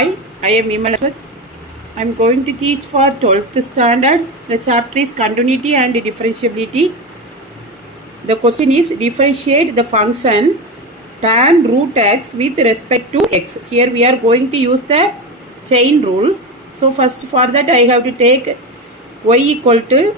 Hi, I am Iman Aswath. I am going to teach for 12th standard. The chapter is continuity and differentiability. The question is differentiate the function tan root x with respect to x. Here we are going to use the chain rule. So first for that I have to take y equal to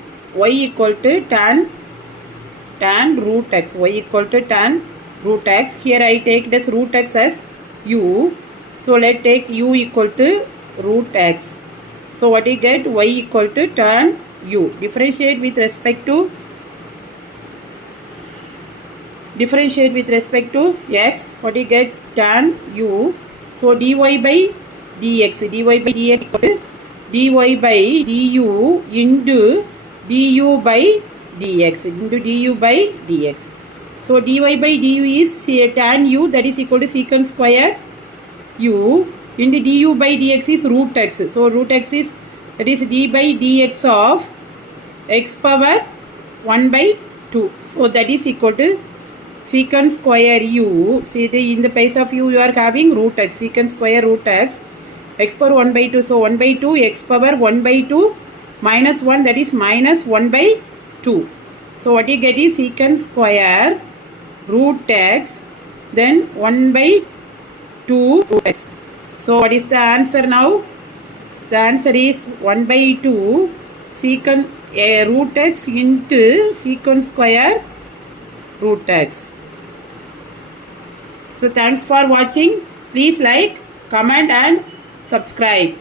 tan root x. Y equal to tan root x. Here I take this root x as u. So let's take u equal to root x. So what you get? Y equal to tan u. Differentiate with respect to x. What you get? Tan u. So dy by dx equal to dy by du into du by dx. So dy by du is tan u, that is equal to secant square u, into du by dx is root x. So root x is, that is d by dx of x power 1 by 2. So that is equal to secant square u. See, in the place of u, you are having root x, secant square root x, x power 1 by 2. So 1 by 2, x power 1 by 2 minus 1, that is minus 1 by 2. So what you get is secant square root x, then 1 by 2 root x. So what is the answer now? The answer is 1 by 2 secant root x into secant square root x. So thanks for watching. Please like, comment and subscribe.